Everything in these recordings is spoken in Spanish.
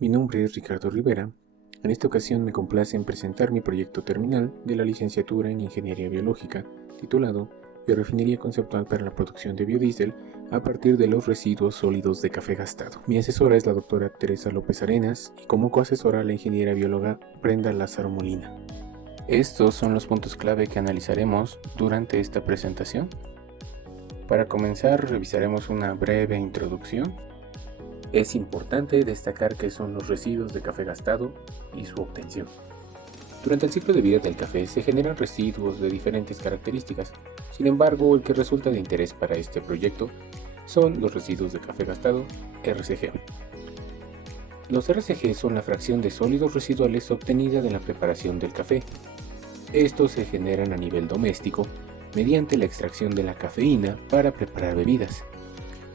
Mi nombre es Ricardo Rivera. En esta ocasión me complace en presentar mi proyecto terminal de la licenciatura en Ingeniería Biológica, titulado Biorefinería conceptual para la producción de biodiesel a partir de los residuos sólidos de café gastado. Mi asesora es la doctora Teresa López Arenas y como coasesora la ingeniera bióloga Brenda Lázaro Molina. Estos son los puntos clave que analizaremos durante esta presentación. Para comenzar, revisaremos una breve introducción. Es importante destacar qué son los residuos de café gastado y su obtención. Durante el ciclo de vida del café se generan residuos de diferentes características. Sin embargo, el que resulta de interés para este proyecto son los residuos de café gastado, RCG. Los RCG son la fracción de sólidos residuales obtenida de la preparación del café. Estos se generan a nivel doméstico mediante la extracción de la cafeína para preparar bebidas,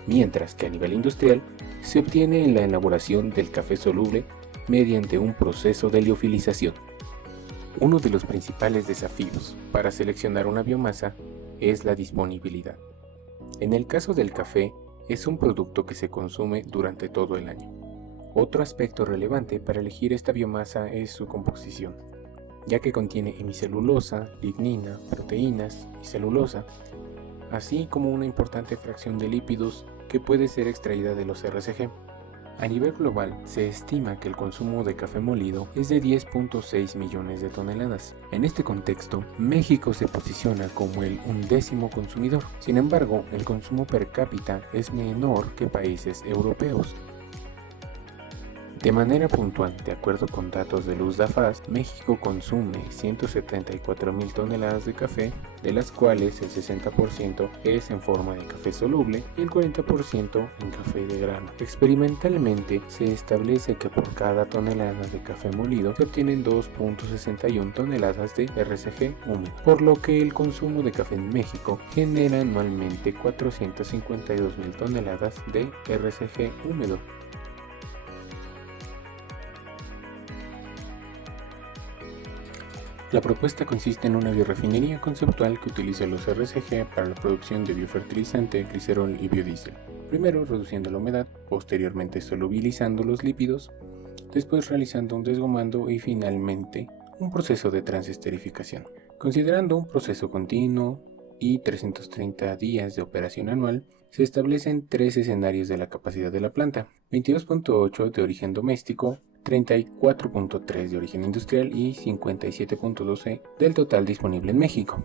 mientras que a nivel industrial se obtiene en la elaboración del café soluble mediante un proceso de liofilización. Uno de los principales desafíos para seleccionar una biomasa es la disponibilidad. En el caso del café, es un producto que se consume durante todo el año. Otro aspecto relevante para elegir esta biomasa es su composición, ya que contiene hemicelulosa, lignina, proteínas y celulosa, así como una importante fracción de lípidos que puede ser extraída de los RCG. A nivel global, se estima que el consumo de café molido es de 10.6 millones de toneladas. En este contexto, México se posiciona como el 11º consumidor. Sin embargo, el consumo per cápita es menor que países europeos. De manera puntual, de acuerdo con datos del USDAFAS, México consume 174.000 toneladas de café, de las cuales el 60% es en forma de café soluble y el 40% en café de grano. Experimentalmente, se establece que por cada tonelada de café molido se obtienen 2.61 toneladas de RCG húmedo, por lo que el consumo de café en México genera anualmente 452.000 toneladas de RCG húmedo. La propuesta consiste en una biorefinería conceptual que utiliza los RCG para la producción de biofertilizante, glicerol y biodiesel. Primero reduciendo la humedad, posteriormente solubilizando los lípidos, después realizando un desgomando y finalmente un proceso de transesterificación. Considerando un proceso continuo y 330 días de operación anual, se establecen 3 escenarios de la capacidad de la planta: 22.8 de origen doméstico, 34.3 de origen industrial y 57.12 del total disponible en México.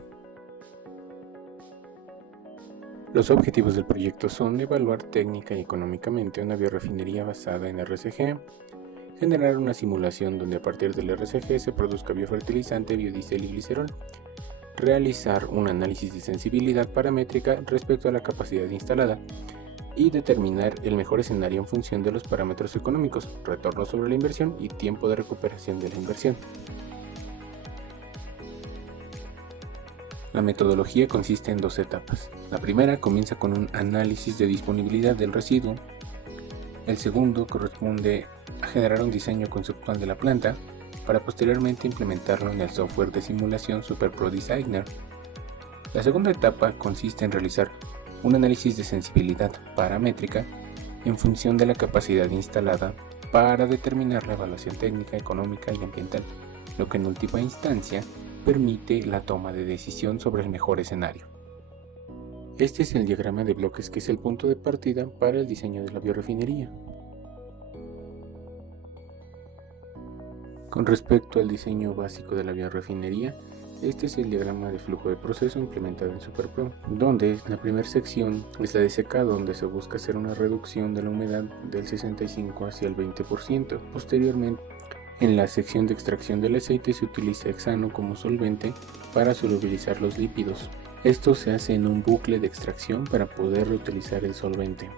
Los objetivos del proyecto son evaluar técnica y económicamente una biorefinería basada en RCG, generar una simulación donde a partir del RCG se produzca biofertilizante, biodiesel y glicerol, realizar un análisis de sensibilidad paramétrica respecto a la capacidad instalada, y determinar el mejor escenario en función de los parámetros económicos, retorno sobre la inversión y tiempo de recuperación de la inversión. La metodología consiste en 2 etapas. La primera comienza con un análisis de disponibilidad del residuo. El segundo corresponde a generar un diseño conceptual de la planta para posteriormente implementarlo en el software de simulación SuperPro Designer. La segunda etapa consiste en realizar un análisis de sensibilidad paramétrica en función de la capacidad instalada para determinar la evaluación técnica, económica y ambiental, lo que en última instancia permite la toma de decisión sobre el mejor escenario. Este es el diagrama de bloques que es el punto de partida para el diseño de la biorefinería. Con respecto al diseño básico de la biorefinería, este es el diagrama de flujo de proceso implementado en SuperPro, donde la primera sección es la de secado, donde se busca hacer una reducción de la humedad del 65 hacia el 20%. Posteriormente, en la sección de extracción del aceite se utiliza hexano como solvente para solubilizar los lípidos. Esto se hace en un bucle de extracción para poder reutilizar el solvente.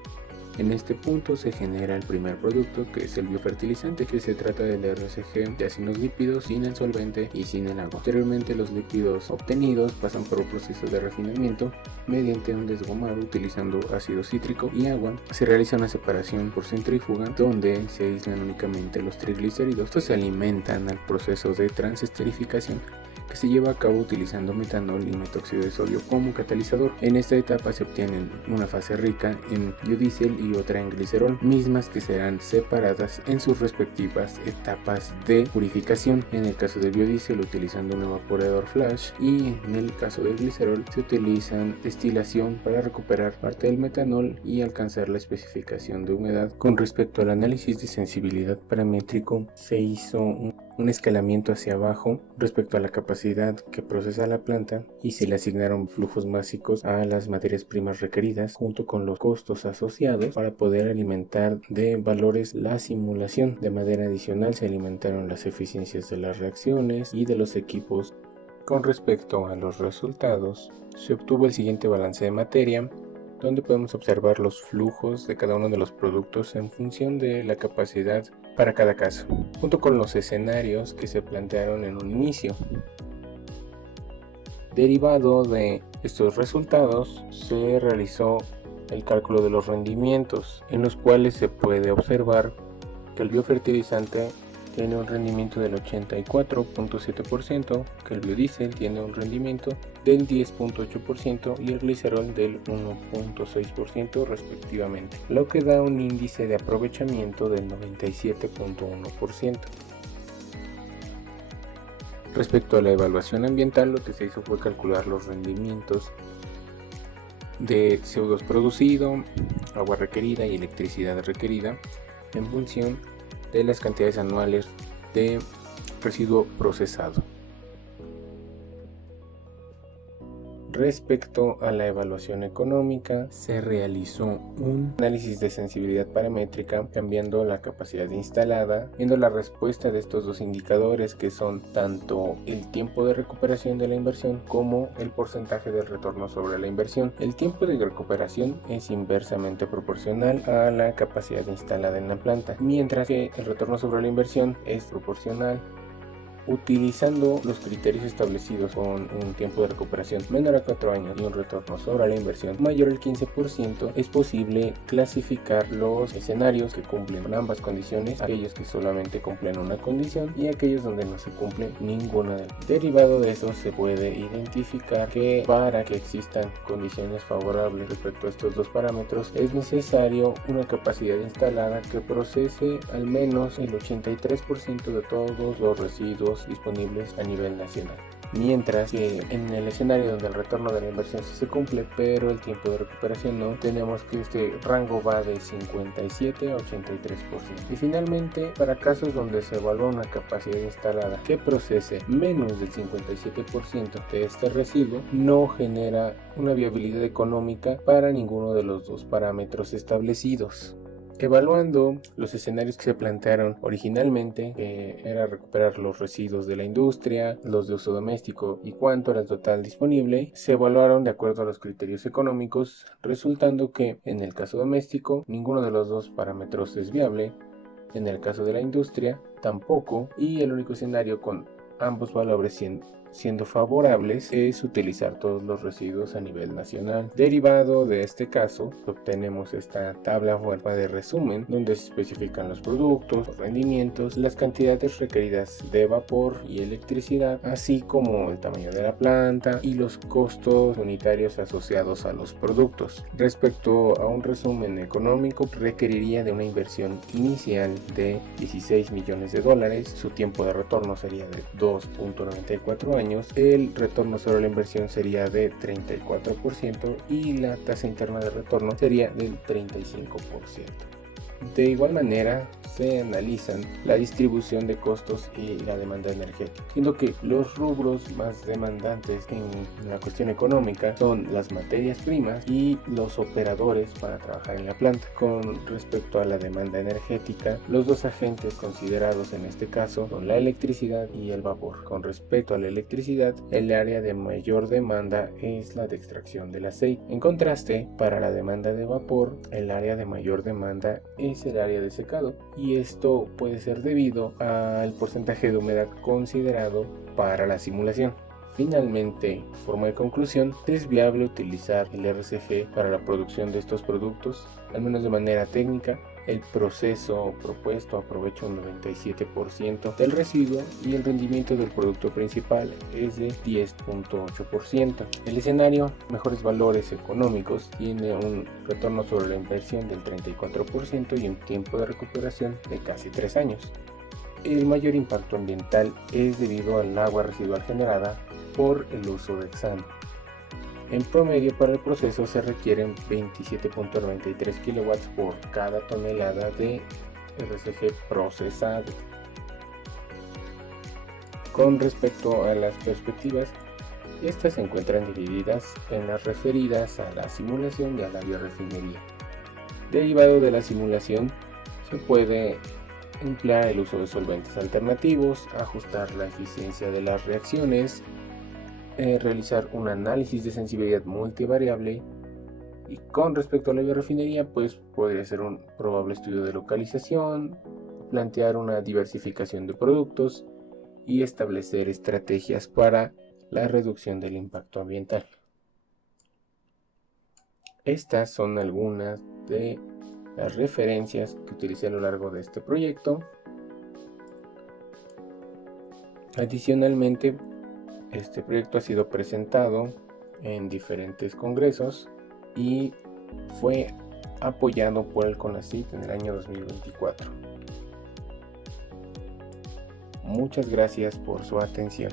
En este punto se genera el primer producto, que es el biofertilizante, que se trata del RCG ya sin los lípidos, sin el solvente y sin el agua. Posteriormente los lípidos obtenidos pasan por un proceso de refinamiento mediante un desgomado utilizando ácido cítrico y agua. Se realiza una separación por centrífuga donde se aíslan únicamente los triglicéridos. Estos se alimentan al proceso de transesterificación que se lleva a cabo utilizando metanol y metóxido de sodio como catalizador. En esta etapa se obtienen una fase rica en biodiesel y otra en glicerol, mismas que serán separadas en sus respectivas etapas de purificación. En el caso del biodiesel, utilizando un evaporador flash, y en el caso del glicerol se utilizan destilación para recuperar parte del metanol y alcanzar la especificación de humedad. Con respecto al análisis de sensibilidad paramétrico, se hizo un escalamiento hacia abajo respecto a la capacidad que procesa la planta y se le asignaron flujos básicos a las materias primas requeridas junto con los costos asociados para poder alimentar de valores la simulación. De manera adicional se alimentaron las eficiencias de las reacciones y de los equipos. Con respecto a los resultados, se obtuvo el siguiente balance de materia, donde podemos observar los flujos de cada uno de los productos en función de la capacidad para cada caso, junto con los escenarios que se plantearon en un inicio. Derivado de estos resultados, se realizó el cálculo de los rendimientos, en los cuales se puede observar que el biofertilizante tiene un rendimiento del 84.7%, que el biodiesel tiene un rendimiento del 10.8% y el glicerol del 1.6% respectivamente, lo que da un índice de aprovechamiento del 97.1%. Respecto a la evaluación ambiental, lo que se hizo fue calcular los rendimientos de CO2 producido, agua requerida y electricidad requerida en función de las cantidades anuales de residuo procesado. Respecto a la evaluación económica, se realizó un análisis de sensibilidad paramétrica cambiando la capacidad instalada, viendo la respuesta de estos dos indicadores, que son tanto el tiempo de recuperación de la inversión como el porcentaje del retorno sobre la inversión. El tiempo de recuperación es inversamente proporcional a la capacidad instalada en la planta, mientras que el retorno sobre la inversión es proporcional. Utilizando los criterios establecidos con un tiempo de recuperación menor a 4 años y un retorno sobre la inversión mayor al 15%, es posible clasificar los escenarios que cumplen con ambas condiciones, aquellos que solamente cumplen una condición y aquellos donde no se cumple ninguna de ellas. Derivado de eso, se puede identificar que para que existan condiciones favorables respecto a estos dos parámetros, es necesario una capacidad instalada que procese al menos el 83% de todos los residuos disponibles a nivel nacional, mientras que en el escenario donde el retorno de la inversión sí se cumple pero el tiempo de recuperación no, tenemos que este rango va de 57 a 83%. Y finalmente, para casos donde se evalúa una capacidad instalada que procese menos del 57% de este residuo, no genera una viabilidad económica para ninguno de los dos parámetros establecidos. Evaluando los escenarios que se plantearon originalmente, que era recuperar los residuos de la industria, los de uso doméstico y cuánto era el total disponible, se evaluaron de acuerdo a los criterios económicos, resultando que en el caso doméstico ninguno de los dos parámetros es viable, en el caso de la industria tampoco, y el único escenario con ambos valores siendo favorables es utilizar todos los residuos a nivel nacional. Derivado de este caso, obtenemos esta tabla forma de resumen donde se especifican los productos, los rendimientos, las cantidades requeridas de vapor y electricidad, así como el tamaño de la planta y los costos unitarios asociados a los productos. Respecto a un resumen económico, requeriría de una inversión inicial de $16 millones, su tiempo de retorno sería de 2.94 años, el retorno sobre la inversión sería de 34% y la tasa interna de retorno sería del 35%. De igual manera, se analizan la distribución de costos y la demanda energética, siendo que los rubros más demandantes en la cuestión económica son las materias primas y los operadores para trabajar en la planta. Con respecto a la demanda energética, los dos agentes considerados en este caso son la electricidad y el vapor. Con respecto a la electricidad, el área de mayor demanda es la de extracción del aceite. En contraste, para la demanda de vapor, el área de mayor demanda es el área de secado, y esto puede ser debido al porcentaje de humedad considerado para la simulación. Finalmente, forma de conclusión, ¿es viable utilizar el RCG para la producción de estos productos? Al menos de manera técnica, El proceso propuesto aprovecha un 97% del residuo y el rendimiento del producto principal es de 10.8%. El escenario, mejores valores económicos, tiene un retorno sobre la inversión del 34% y un tiempo de recuperación de casi 3 años. El mayor impacto ambiental es debido al agua residual generada por el uso de hexano. En promedio, para el proceso se requieren 27.93 kW por cada tonelada de RCG procesado. Con respecto a las perspectivas, estas se encuentran divididas en las referidas a la simulación y a la biorefinería. Derivado de la simulación, se puede emplear el uso de solventes alternativos, ajustar la eficiencia de las reacciones, realizar un análisis de sensibilidad multivariable, y con respecto a la biorefinería, pues podría ser un probable estudio de localización, plantear una diversificación de productos y establecer estrategias para la reducción del impacto ambiental. Estas son algunas de las referencias que utilicé a lo largo de este proyecto. Adicionalmente, este proyecto ha sido presentado en diferentes congresos y fue apoyado por el CONACYT en el año 2024. Muchas gracias por su atención.